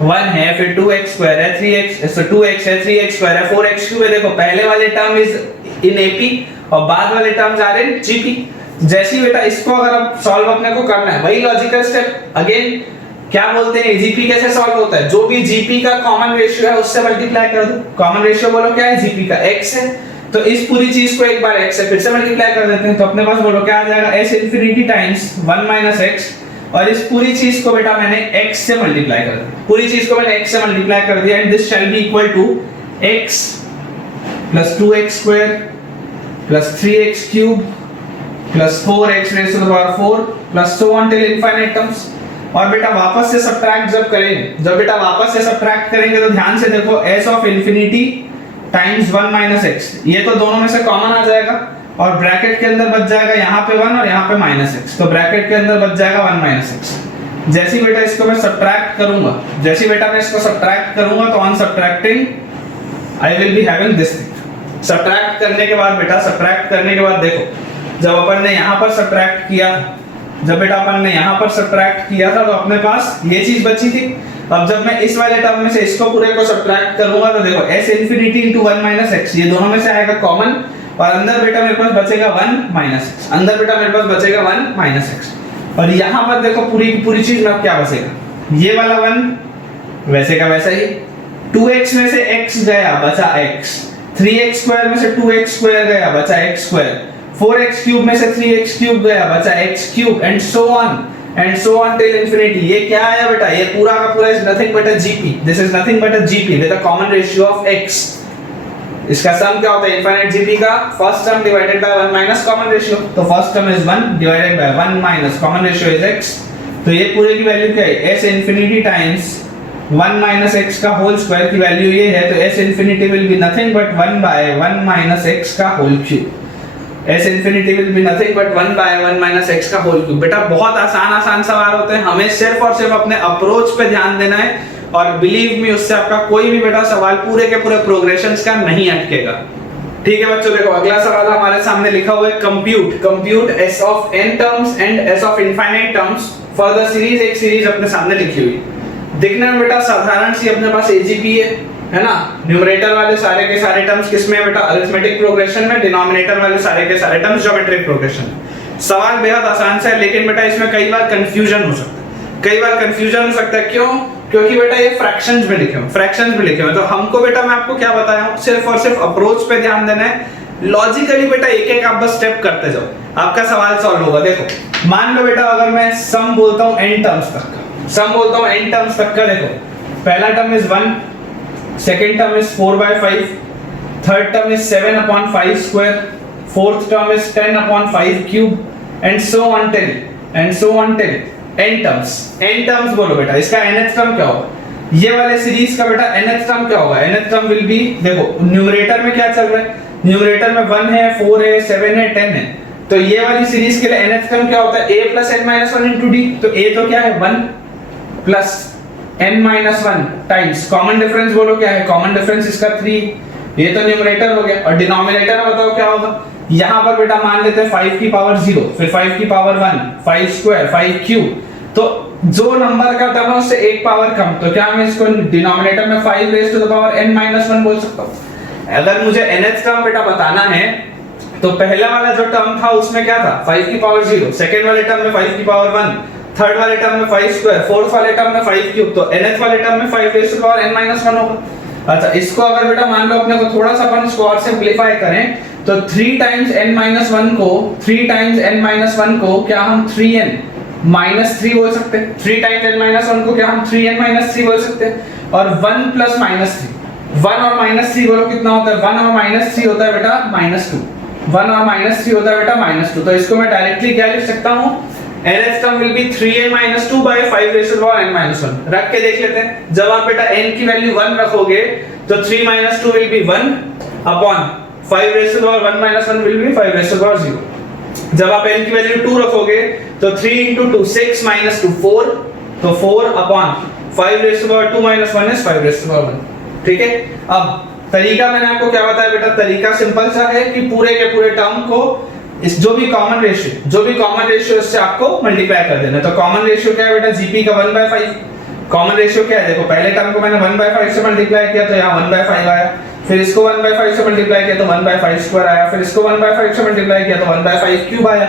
1 है, फिर 2x स्क्वायर है, 3x, 2x है, 3x स्क्वायर है, 4x क्यूब है। देखो पहले वाले टर्म इज इन एपी और बाद वाले टर्म्स आर इन जीपी। जैसे ही बेटा इसको अगर अब सॉल्व अपने को करना है, वही लॉजिकल स्टेप अगेन, क्या बोलते हैं एजीपी कैसे सॉल्व होता है, जो भी जीपी का कॉमन रेशियो है उससे मल्टीप्लाई कर दो। कॉमन रेशियो बोलो क्या है, जीपी का x है, तो इस पूरी चीज को एक बार x से फिर से मल्टीप्लाई कर देते हैं, तो अपने पास बोलो क्या आ जाएगा, s infinity times 1 minus x, और इस पूरी चीज को बेटा मैंने x से मल्टीप्लाई कर दिया, पूरी चीज को मैंने x से मल्टीप्लाई कर दिया, and this shall be equal to x plus 2x square plus 3x cube plus 4x raise to the power 4 plus so on till infinite terms. और बेटा वापस से सब्ट्रैक्ट जब बेटा वापस से सब्ट्रैक्ट करेंगे तो ध्यान से देखो s of infinity times 1 minus x, ये तो दोनों में से कॉमन आ जाएगा और ब्रैकेट के अंदर बच जाएगा यहाँ पे 1 और यहाँ पे माइनस x, तो ब्रैकेट के अंदर बच जाएगा 1 माइनस x। जैसे बेटा इसको मैं सब्ट्रैक्ट करूंगा तो on subtracting I will be having this thing. Subtract करने के बाद देखो जब अपन ने यहाँ पर सब्ट्रैक्ट किया था तो अपने पास ये चीज बची थी। अब जब मैं इस वाले टर्म में से इसको पूरे को सब्ट्रैक्ट करूंगा तो देखो s infinity into 1 minus x, ये दोनों में से आएगा कॉमन और अंदर बेटा मेरे पास बचेगा 1 माइनस x। और यहाँ पर देखो पूरी की पूरी चीज में अब क्या बचेगा, ये वाला 1 वैसे का वैसा ही, 2x में से x गया बचा x, 3x स्क्वायर में से 2x स्क्वायर गया बचा x स्क्वायर, 4x क्यूब में से 3x क्यूब गया बचा x cube and so on till infinity. ये क्या आया बेटा, ये पूरा का पूरा is nothing but a GP, this is nothing but a GP with a common ratio of x। इसका सम क्या होता है, इनफाइनाइट जीपी का first term divided by 1 minus common ratio, तो first term is 1 divided by 1 minus common ratio is x, तो ये पूरे की वैल्यू क्या है, s infinity times 1 minus x का होल स्क्वायर की वैल्यू ये है, तो s infinity will be nothing but 1 by 1 minus x का whole cube. s infinity will be nothing but 1 by 1 minus x का होल क्यूब। बेटा बहुत आसान सवाल होते हैं, हमें सिर्फ और सिर्फ अपने अप्रोच पे ध्यान देना है और बिलीव मी उससे आपका कोई भी बेटा सवाल पूरे के पूरे प्रोग्रेशंस का नहीं अटकेगा। ठीक है बच्चों, देखो अगला सवाल हमारे सामने लिखा हुआ है compute s of n terms and s of infinite terms for the series. एक सीरीज अपने सामने लिखी हुई, दिखने में बेटा साधारण सी अपने पास एजीपी है ना। न्यूमरेटर वाले सारे के सारे टर्म्स किसमें है बेटा, अरिथमेटिक प्रोग्रेशन में, डिनोमिनेटर वाले सारे के सारे टर्म्स ज्योमेट्रिक प्रोग्रेशन में। सवाल बेहद आसान सा है, लेकिन बेटा इसमें कई बार कंफ्यूजन हो सकता है। क्यों? क्योंकि बेटा ये फ्रैक्शंस में लिखे हुए तो हमको बेटा मैं आपको क्या बताया हूं, सिर्फ और सिर्फ अप्रोच पे ध्यान देना है। लॉजिकली बेटा एक आप बस स्टेप करते जाओ, आपका सवाल सॉल्व होगा। देखो मान लो बेटा अगर मैं सम बोलता हूं n टर्म्स तक का, देखो पहला term is 1, second term is 4/5, third term is 7/5 square, fourth term is 10/5 cube and so on till n terms बोलो बेटा। इसका nth टर्म क्या होगा, ये वाले सीरीज का बेटा nth टर्म क्या होगा, nth टर्म विल बी, देखो न्यूमरेटर में क्या चल रहा है, न्यूमरेटर में 1 है, 4 है, 7 है, 10 है, तो ये वाली सीरीज के लिए nth टर्म क्या होता है, a plus n minus 1 into d। तो a तो क्या है 1 plus n minus 1 times common difference बोलो क्या है, कॉमन डिफरेंस इसका 3, ये तो न्यूमरेटर हो गया। और डिनोमिनेटर में बताओ क्या होगा, यहाँ पर बेटा मान लेते हैं 5 की पावर 0, फिर 5 की पावर 1, 5 स्क्वायर, 5 क्यूब, तो जो नंबर का टर्म है उससे एक पावर कम, तो क्या मैं इसको डिनोमिनेटर में 5 raise to the power n minus 1 बोल सकता हूँ। अगर मुझे nth टर्म बेटा बताना है तो पहला वाला जो टर्म था उसमें क्या था, 5 की पावर 0, सेकंड वाले टर्म में 5 की पावर 1, थर्ड वाले टर्म में 5 स्क्वायर, फोर्थ वाले टर्म में 5 क्यूब, तो nth वाले टर्म में 5 raise to the power n minus 1 होगा। अच्छा, इसको अगर बेटा मान लो अपने को थोड़ा सा अपन इसको और सिंपलीफाई करें तो 3 टाइम्स n minus 1 को क्या हम 3n minus 3 बोल सकते हैं, 3 टाइम्स n minus 1 को क्या हम 3n minus 3 बोल सकते हैं। और 1 plus minus 3, 1 और minus 3 बोलो कितना होता है, 1 और minus 3 होता है बेटा -2, 1 और minus 3 होता है बेटा -2। तो इसको मैं डायरेक्टली क्या लिख सकता हूँ, nth term will be 3n minus 2 by 5 raised to the power n minus 1। रख के देख लेते हैं, जब आप बेटा n की वैल्यू 1 रखोगे तो 3 minus 2 will be 1 upon 5 raised to the power 1 minus 1 will be 5 raised to the power 0। जब आप n की वैल्यू 2 रखोगे तो 3 into 2 6 minus 2 4, तो 4 upon 5 raised to the power 2 minus 1 is 5 raised to the power 1। ठीक है, अब तरीका मैंने आपको क्या बताया बेटा, तरीका सिंपल सा है कि पूरे के पूरे टर्म को इस जो भी कॉमन रेशियो इससे आपको मल्टीप्लाई कर देना। तो कॉमन रेशियो क्या है बेटा, जीपी का 1/5। कॉमन रेशियो क्या है, देखो पहले टर्म को मैंने 1/5 से मल्टीप्लाई किया तो यहाँ 1/5 आया, फिर इसको 1/5 से मल्टीप्लाई किया तो 1/5 स्क्वायर आया, फिर इसको 1/5 से मल्टीप्लाई किया तो 1/5 क्यूब आया।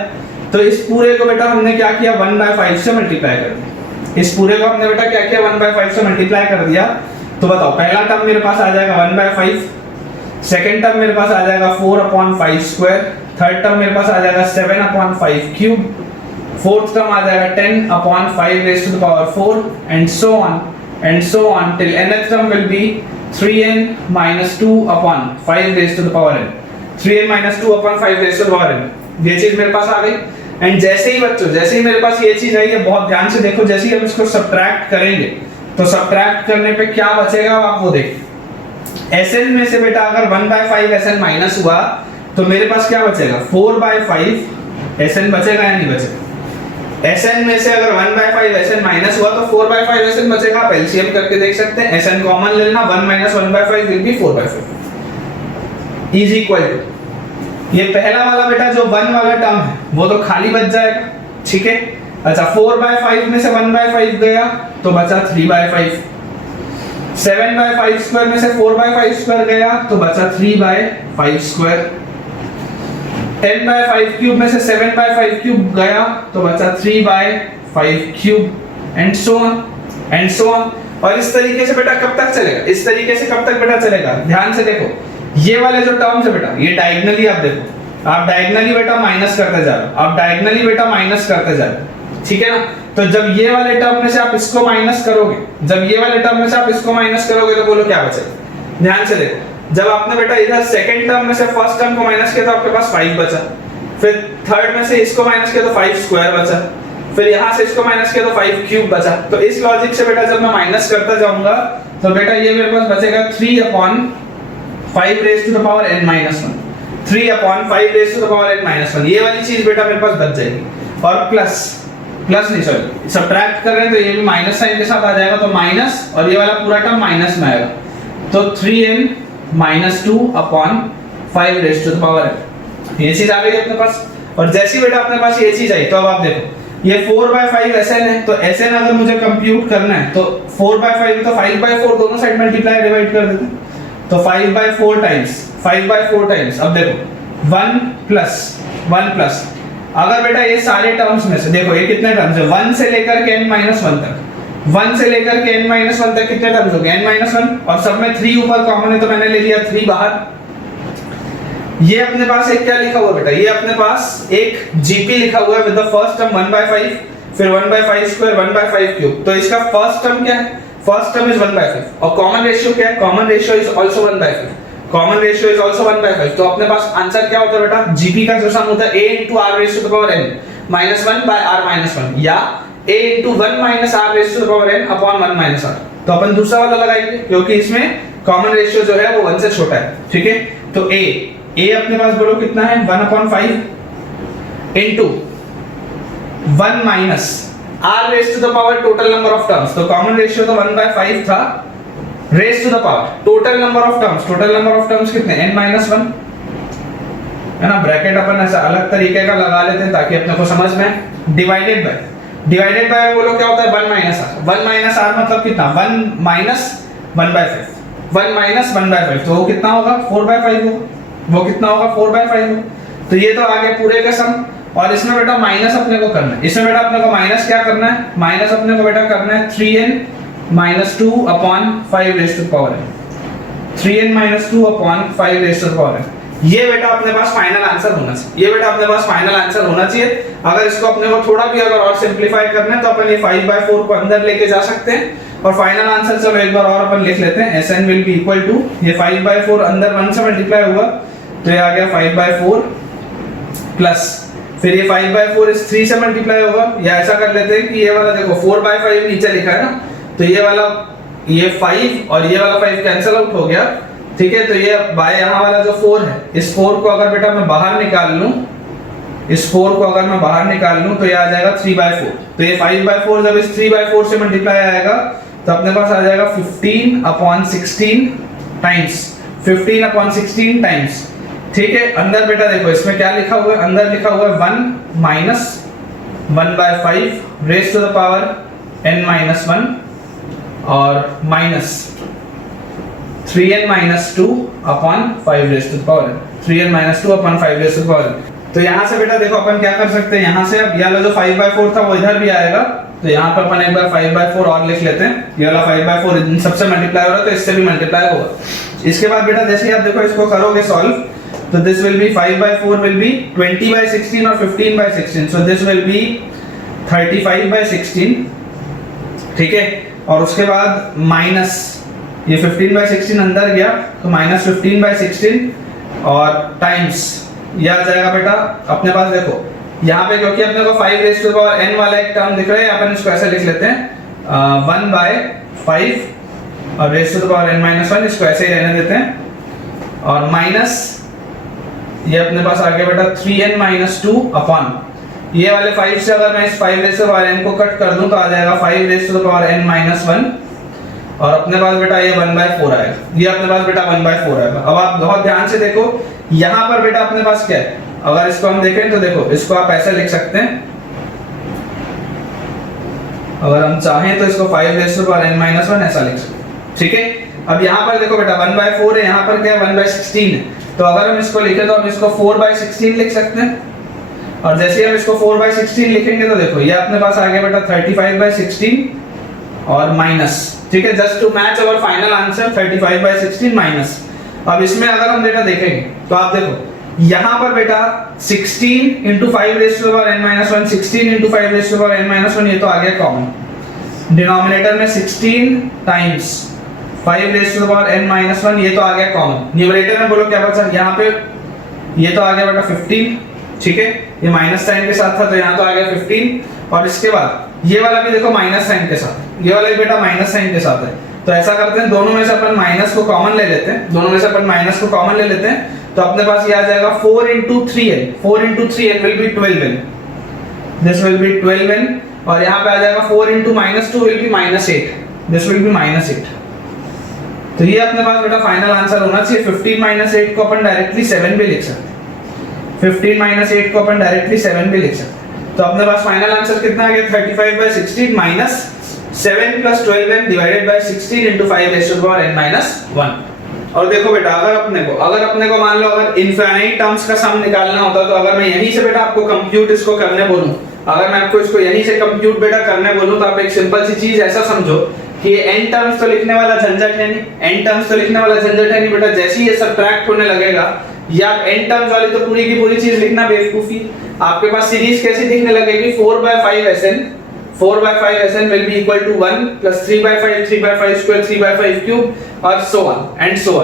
तो इस पूरे को बेटा हमने क्या किया, 1/5 से मल्टीप्लाई कर दिया। इस पूरे को हमने बेटा क्या किया, 1/5 से मल्टीप्लाई कर दिया। तो बताओ पहला टर्म मेरे पास आ जाएगा 1/5, सेकंड टर्म मेरे पास आ जाएगा 4/5 स्क्वायर, थर्ड टर्म मेरे पास आ जाएगा 7/5 क्यूब, फोर्थ टर्म आ जाएगा 10/5 raised to the power 4 and so on till nth term will be 3n minus 2 upon 5 raised to the power n, 3n minus 2 upon 5 raised to the power n। ये चीज मेरे पास आ गई। And जैसे ही बच्चों, जैसे ही मेरे पास ये चीज आई है, बहुत ध्यान से देखो, जैसे ही हम इसको सब्ट्रैक्ट करेंगे तो सब्ट्रैक्ट करने पे क्या बचेगा आप वो देखिए। Sn में से बेटा अगर 1/5 Sn माइनस हुआ तो मेरे पास क्या बचेगा, 4/5 Sn बचेगा या नहीं बचेगा। Sn में से अगर 1/5 Sn माइनस हुआ तो 4/5 Sn बचेगा। आप एलसीएम करके देख सकते हैं, Sn कॉमन ले लेना, 1 - 1/5 will be 4/5 is equal to, ये पहला वाला बेटा जो 1 वाला टर्म है वो तो खाली बच जाएगा, ठीक है। अच्छा 4/5 में से 1/5 गया तो बचा 3/5, 7/5 स्क्वायर में से 4/5 स्क्वायर गया तो बचा 3/5 स्क्वायर, 10/5 क्यूब में से 7/5 क्यूब गया तो बचा 3/5 क्यूब एंड सो ऑन। और इस तरीके से बेटा कब तक चलेगा, इस तरीके से कब तक बेटा चलेगा, ध्यान से देखो, ये वाले जो टर्म्स है बेटा, ये डायगोनली आप देखो, आप डायगोनली बेटा माइनस करते जा रहे हो, आप डायगोनली बेटा माइनस करते जा रहे हो, ठीक है ना। तो जब ये वाले टर्म में से आप इसको माइनस करोगे, जब ये वाले टर्म में से आप इसको माइनस करोगे तो बोलो क्या बचेगा। ध्यान से देखो, जब आपने बेटा इधर सेकंड टर्म में से फर्स्ट टर्म को माइनस किया तो आपके पास 5 बचा, फिर थर्ड में से इसको माइनस किया तो 5 स्क्वायर बचा, फिर यहां से इसको माइनस किया तो 5 क्यूब बचा। तो इस लॉजिक से बेटा जब मैं माइनस करता जाऊंगा तो बेटा ये मेरे पास बचेगा 3/5 raise to the power n - 1, 3/5 raise to the power n - 1, ये वाली चीज बेटा मेरे पास बच जाएगी। और प्लस नहीं, सॉरी, सब्ट्रैक्ट कर रहे हैं तो ये भी माइनस साइन के साथ आ जाएगा, तो माइनस और ये वाला पूरा टर्म माइनस में आएगा, तो 3n - 2/5 raise to the power n, ये चीज आ गई अपने पास। और जैसी बेटा अपने पास ये चीज आई तो अब आप देखो, ये 4/5 Sn है, तो Sn अगर मुझे कंप्यूट करना है तो 4/5 तो 5/4 दोनों साइड मल्टीप्लाई डिवाइड कर देते हैं, तो 5/4 टाइम्स। अब देखो 1 प्लस अगर बेटा ये सारे टर्म्स में से देखो ये कितने टर्म्स है, 1 से लेकर के n - 1 तक, 1 से लेकर के n - 1 तक कितने टर्म्स हो गए, n - 1, और सब में 3 ऊपर कॉमन है तो मैंने ले लिया 3 बाहर। ये अपने पास एक क्या लिखा हुआ बेटा, ये अपने पास एक जीपी लिखा हुआ है विद द फर्स्ट टर्म 1/5, फिर 1/5 स्क्वायर 1/5 क्यूब, तो इसका फर्स्ट टर्म क्या है, फर्स्ट टर्म इज 1/5, और कॉमन रेशियो क्या है, common ratio is also 1/5, common ratio is also 1/5। तो अपने पास आंसर क्या होता है बेटा, जीपी का जो सम होता है a * r raise to the power n - 1/r - 1, या a * 1 - r raise to the power n upon 1 - r। तो अपन दूसरा वाला लगाएंगे क्योंकि इसमें कॉमन रेशियो जो है वो 1 से छोटा है, ठीक है। तो a अपने पास बोलो कितना है, 1/5 into 1 - r raise to the power total number of terms, तो कॉमन रेशियो तो 1/5 था, raise to the power total number of terms कितने, n - 1 है ना। ब्रैकेट अपन ऐसा अलग तरीके का लगा लेते हैं ताकि अपने को समझ में, डिवाइडेड बाय बोलो क्या होता है, 1 - r, 1 - r मतलब कितना, 1 - 1/5, 1 - 1/5, तो वो कितना होगा, 4/5 होगा, वो कितना होगा, 4/5 होगा। तो ये तो आगे पूरे का सम, और इसमें बेटा माइनस अपने को करना है, इसमें बेटा अपने को माइनस क्या करना है, माइनस अपने को बेटा करना है 3n - 2/5 raise to the power n, 3n - 2/5 raise to the power n। ये बेटा अपने पास फाइनल आंसर होना चाहिए, ये बेटा अपने पास फाइनल आंसर होना चाहिए। अगर इसको अपने को थोड़ा भी अगर और सिंपलीफाई करना है तो अपन ये 5/4 को अंदर लेके जा सकते हैं, और फाइनल आंसर चलो एक बार और अपन लिख लेते हैं, Sn will be equal to, ये 5/4 अंदर 1 से मल्टीप्लाई हुआ तो ये आ गया 5/4 प्लस, फिर ये 5/4 इस 3 से मल्टीप्लाई होगा, या ऐसा कर लेते हैं कि ये वाला देखो 4/5 नीचे लिखा है ना, तो ये वाला, ये 5 और ये वाला 5 कैंसिल आउट हो गया, ठीक है। तो ये बाय यहाँ वाला जो 4 है, इस 4 को अगर बेटा मैं बाहर निकाल लूं, इस 4 को अगर मैं बाहर निकाल लूं तो ये आ जाएगा 3/4, तो ये 5/4 जब इस 3/4 से मल्टीप्लाई आएगा तो अपने पास आ जाएगा 15/16 टाइम्स, 15/16 टाइम्स, ठीक है। अंदर बेटा देखो इसमें क्या लिखा हुआ है, अंदर लिखा हुआ है 1 - 1/5 raise to the power n - 1 और minus 3n - 2/5 raise to the power n, 3n - 2/5 raise to the power n। तो यहाँ से बेटा देखो अपन क्या कर सकते हैं, यहाँ से अब ये वाला जो 5/4 था वो इधर भी आएगा, तो यहाँ पर अपन एक बार 5/4 और लिख लेते हैं, ये वाला 5/4 इन सबसे मल्टीप्लाई हो रहा है तो इससे भी मल्टीप्लाई होगा। इसके बाद बेटा जैसे ही आप देखो इसको करोगे सॉल्व, तो this will be 5/4 will be 20/16 और 15/16, सो दिस विल बी 35/16, ठीक है। और उसके बाद माइनस ये 15/16 अंदर गया तो माइनस 15/16 और टाइम्स ये आ जाएगा बेटा अपने पास देखो यहाँ पे क्योंकि अपने को 5 raise to the power n वाला एक टर्म दिख रहा है, अपन इसको ऐसे लिख लेते हैं 1/5 और rays to the power n-1, इसको ऐसे ही रहने देते हैं, और माइनस ये अपने पास आ गया बेटा 3n-2 अपॉन ये वाले 5 से अगर मैं इस 5 raise to the power n को कट कर दूं तो आ जाएगा 5 raise to the power n-1, और अपने पास बेटा ये 1/4 आएगा, ये अपने पास बेटा 1/4 आएगा। अब आप बहुत ध्यान से देखो यहाँ पर बेटा अपने पास क्या है, अगर इसको हम देखें तो देखो इसको आप ऐसे लिख सकते हैं, अगर हम चाहें तो इसको 5 raise to the power n-1 ऐसा लिख सकते हैं, ठीक है। अब यहाँ पर देखो बेटा 1/4 है, यहाँ पर क्या है 1/16 है, तो अगर हम इसको लिखें तो हम इसको 4/16 लिख सकते हैं, और जैसे हम इसको 4/16 लिखेंगे तो देखो ये अपने पास आ गया बेटा 35/16 और माइनस, ठीक है, just to match our final answer 35/16 minus. अब इसमें अगर हम बेटा देखेंगे तो आप देखो यहाँ पर बेटा 16 into 5 raise to the power n-1, 16 into 5 raise to the power n-1, ये तो आ गया कॉमन, डिनोमिनेटर में 16 times 5 raise to the power n-1, ये तो आ गया कॉमन, न्यूमरेटर में बोलो क्या बचा, यहाँ पे ये तो आ गया बेटा 15, ठीक है, ये माइनस साइन के साथ था तो यहाँ तो आ गया 15, और इसके बाद ये वाला भी देखो माइनस साइन के साथ, ये वाला भी बेटा माइनस साइन के साथ है, तो ऐसा करते हैं दोनों में से अपन माइनस को कॉमन ले लेते हैं, दोनों में से अपन माइनस को कॉमन ले लेते हैं, तो अपने पास ये आ जाएगा 4 into 3n, 4 into 3n will be 12n, this will be 12n, और यहाँ पे आ जाएगा 4 into -2 will be -8, this will be -8। तो ये अपने पास बेटा फाइनल आंसर होना चाहिए। 15 - 8 को अपन डायरेक्टली 7 भी लिख सकते हैं, 15 - 8 को अपन डायरेक्टली 7 भी लिख सकते हैं, तो अपने पास फाइनल आंसर कितना आ गया 35/16 minus 7 + 12n divided by 16 into 5 raise to the power n-1। और देखो बेटा अगर अपने को मान लो अगर इनफाइनाइट टर्म्स का सम निकालना होता तो अगर मैं यहीं से बेटा आपको कंप्यूट इसको करने बोलूं, अगर मैं आपको इसको यहीं से कंप्यूट बेटा करने बोलूं, तो आप एक सिंपल सी चीज ऐसा समझो कि ये n टर्म्स तो लिखने वाला झंझट है नहीं, n टर्म्स तो लिखने वाला झंझट है नहीं बेटा, जैसे ही ये सब्ट्रैक्ट होने लगेगा या आप n टर्म्स वाली तो पूरी की पूरी चीज लिखना बेवकूफी, आपके पास सीरीज कैसी दिखने लगेगी 4/5 SN will be equal to 1 plus 3/5 3/5 square 3/5 cube और so on,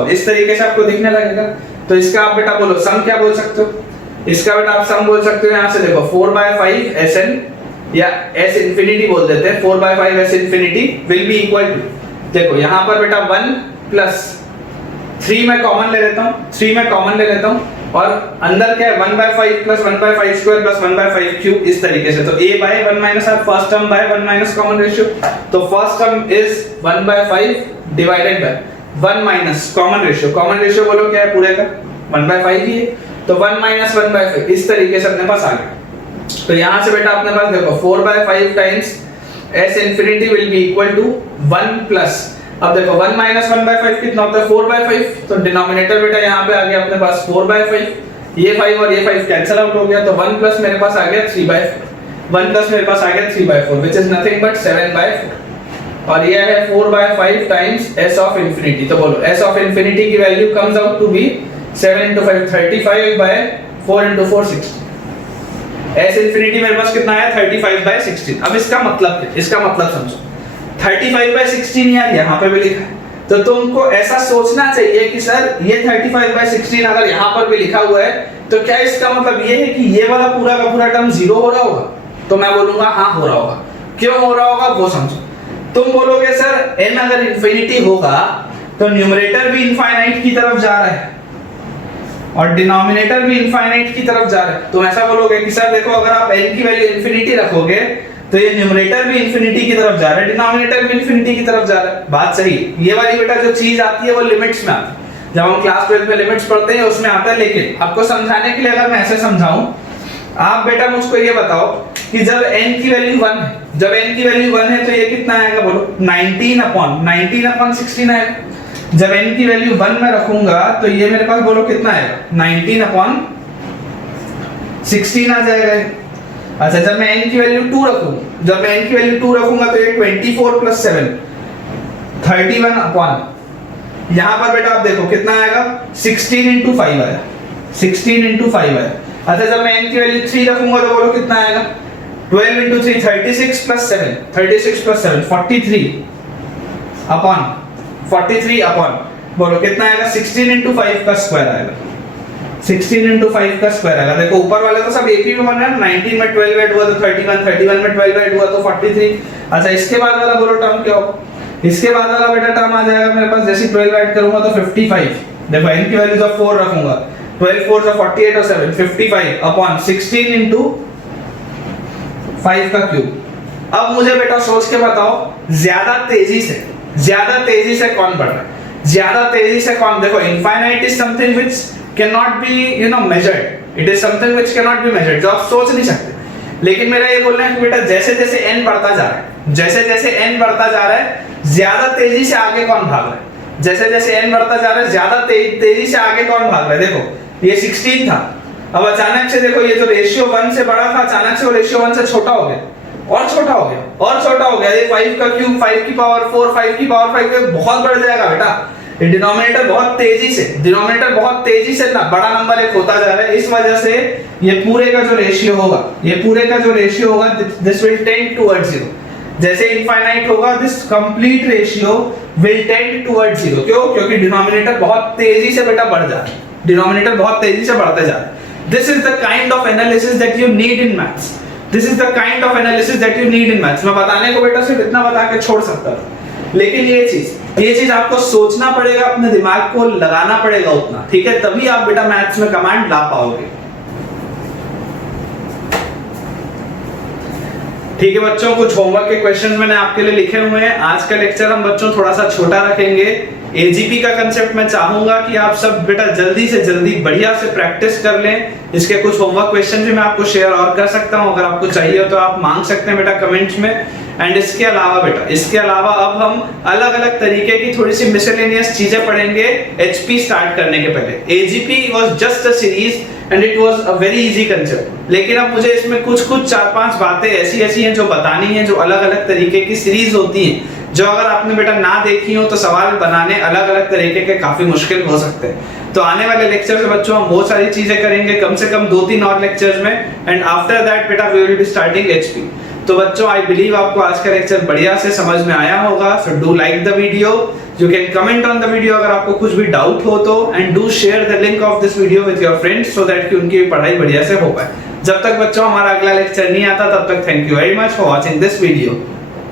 इस तरीके से आपको दिखने लगेगा। तो इसका आप बेटा बोलो सम क्या बोल सकते हो, इसका बेटा आप सम बोल सकते हो यहाँ से देखो 4/5 SN या S इंफिनिटी बोल देते हैं, 4/5 S infinity will be equal to, देखो यहाँ पर बेटा 1 plus 3 मैं कॉमन ले लेता हूँ, और अंदर क्या है 1/5 plus 1/5 square plus 1/5 cube, इस तरीके से। तो a/1 - r first term by 1 - common ratio, तो first term is 1/5 divided by 1 minus common ratio बोलो क्या है पूरे का 1/5 ही है, तो 1 - 1/5 इस तरीके से अपने पास आ गया। तो यहाँ से बेटा अपने पास देखो 4/5 times s infinity will be equal to 1 plus, अब देखो 1 - 1/5 कितना होता है 4/5, तो डिनोमिनेटर बेटा यहाँ पे आ गया अपने पास 4/5, ये 5 और ये 5 कैंसिल आउट हो गया, तो 1 प्लस मेरे पास आ गया 3/4 व्हिच इज नथिंग बट 7/4, और ये है 4/5 टाइम्स s ऑफ इंफिनिटी। तो बोलो s ऑफ इंफिनिटी की value comes out to be 7 × 5 35/4 × 4 60, s infinity मेरे पास कितना आया 35/16। अब इसका मतलब समझो 35/16 यार यहाँ पे भी लिखा है, तो तुमको ऐसा सोचना चाहिए कि सर ये 35/16 अगर यहाँ पर भी लिखा हुआ है तो क्या इसका मतलब ये है कि ये वाला पूरा का पूरा टर्म 0 हो रहा होगा, तो मैं बोलूंगा हाँ हो रहा होगा। क्यों हो रहा होगा वो समझो, तुम बोलोगे सर n अगर इंफिनिटी होगा तो न्यूमरेटर भी इनफाइनाइट की तरफ जा रहा है और डिनोमिनेटर भी इनफाइनाइट की तरफ जा रहा है, तुम ऐसा बोलोगे कि सर देखो अगर आप n की वैल्यू इंफिनिटी रखोगे तो ये न्यूमरेटर भी इंफिनिटी की तरफ जा रहा है, डिनोमिनेटर भी इंफिनिटी की तरफ जा रहा है, बात सही है। ये वाली बेटा जो चीज आती है वो लिमिट्स में आती है, जब हम क्लास 12 में लिमिट्स पढ़ते हैं उसमें आता है, लेकिन आपको समझाने के लिए अगर मैं ऐसे समझाऊं, आप बेटा मुझको ये बताओ कि जब n की वैल्यू 1 है तो ये कितना आएगा बोलो 19/16 आएगा। जब n की वैल्यू 1 में रखूंगा तो ये मेरे पास बोलो कितना आएगा 19/16 आ जाएगा। अच्छा जब मैं n की वैल्यू 2 रखूंगा तो ये 24 + 7 31 यहाँ पर बेटा आप देखो कितना आएगा 16 × 5 आया, 16 × 5 आया। अच्छा जब मैं n की वैल्यू 3 रखूंगा तो बोलो कितना आएगा 12 × 3 36 + 7 43 अपॉन बोलो कितना आएगा 16 × 5 का स्क्वायर आएगा, 16 into 5 का स्क्वायर आएगा। देखो ऊपर वाले तो सब एपी में बन रहा है, 19 में 12 ऐड हुआ तो 31, 31 में 12 ऐड हुआ तो 43। अच्छा इसके बाद वाला बोलो टर्म क्या हो, इसके बाद वाला बेटा टर्म आ जाएगा मेरे पास, जैसे 12 ऐड करूंगा तो 55। देखो n की वैल्यूज ऑफ 4 रखूंगा, 12 4 से 48 और 7 55 अपॉन 16 into 5 का क्यूब। अब मुझे बेटा सोच के बताओ ज्यादा तेजी से कौन बढ़ रहा है, ज्यादा तेजी से कौन। देखो infinite is something which can not be measured, it is something which can not be measured, जो आप सोच नहीं सकते। लेकिन मेरा ये बोलना है कि बेटा जैसे जैसे n बढ़ता जा रहा है, जैसे जैसे n बढ़ता जा रहा है ज्यादा तेजी से आगे कौन भाग रहा है, जैसे जैसे n बढ़ता जा रहा है ज्यादा तेजी से आगे कौन भाग रहा है। देखो ये 16 था, अब अचानक से देखो ये जो रेशियो 1 से बड़ा था अचानक से वो रेशियो 1 से छोटा हो गया और छोटा हो गया और छोटा हो गया। ये 5 का क्यूब 5 की पावर 4 5 की पावर 5 पे बहुत बढ़ जाएगा बेटा। ये डिनोमिनेटर बहुत तेजी से ना बड़ा नंबर एक होता जा रहा है, इस वजह से ये पूरे का जो रेशियो होगा दिस विल टेंड टुवर्ड्स 0। जैसे इनफाइनाइट होगा this complete ratio will tend towards 0। क्यों? क्योंकि डिनोमिनेटर बहुत तेजी से बेटा बढ़ जा रहा है, डिनोमिनेटर बहुत तेजी से बढ़ते जा रहा है। This is the kind of analysis that you need in maths, this is the kind of analysis that you need in maths. मैं बताने को बेटा सिर्फ इतना बता के छोड़ सकता था, लेकिन ये चीज आपको सोचना पड़ेगा, अपने दिमाग को लगाना पड़ेगा उतना, ठीक है, तभी आप बेटा मैथ्स में कमांड ला पाओगे। ठीक है बच्चों, कुछ होमवर्क के क्वेश्चन मैंने आपके लिए लिखे हुए हैं। आज का लेक्चर हम बच्चों थोड़ा सा छोटा रखेंगे। एजीपी का कंसेप्ट मैं चाहूंगा कि आप सब बेटा जल्दी से जल्दी बढ़िया से प्रैक्टिस कर लें। इसके कुछ होमवर्क क्वेश्चन भी मैं आपको शेयर और कर सकता हूं, अगर आपको चाहिए हो तो आप मांग सकते हैं बेटा कमेंट्स में। एंड इसके अलावा अब हम अलग अलग तरीके की थोड़ी सी मिसलेनियस चीजें पढ़ेंगे एचपी स्टार्ट करने के पहले। AGP was just a series and it was a very easy concept, लेकिन अब मुझे इसमें कुछ 4-5 बातें ऐसी हैं जो बतानी है, जो अलग अलग तरीके की सीरीज होती हैं, जो अगर आपने बेटा ना देखी हो तो सवाल बनाने अलग अलग तरीके के काफी मुश्किल हो सकते हैं। तो आने वाले लेक्चर में बच्चों हम बहुत सारी चीजें करेंगे, कम से कम 2-3 और लेक्चर्स में, एंड आफ्टर दैट बेटा we will be starting HP. तो बच्चों आई बिलीव आपको आज का लेक्चर बढ़िया से समझ में आया होगा। So do like the video, you can comment on the video अगर आपको कुछ भी डाउट हो तो, and do share the link of this video with your friends so that कि उनकी पढ़ाई बढ़िया से हो पाए। जब तक बच्चों हमारा अगला लेक्चर नहीं आता तब तक thank you very much for watching this video.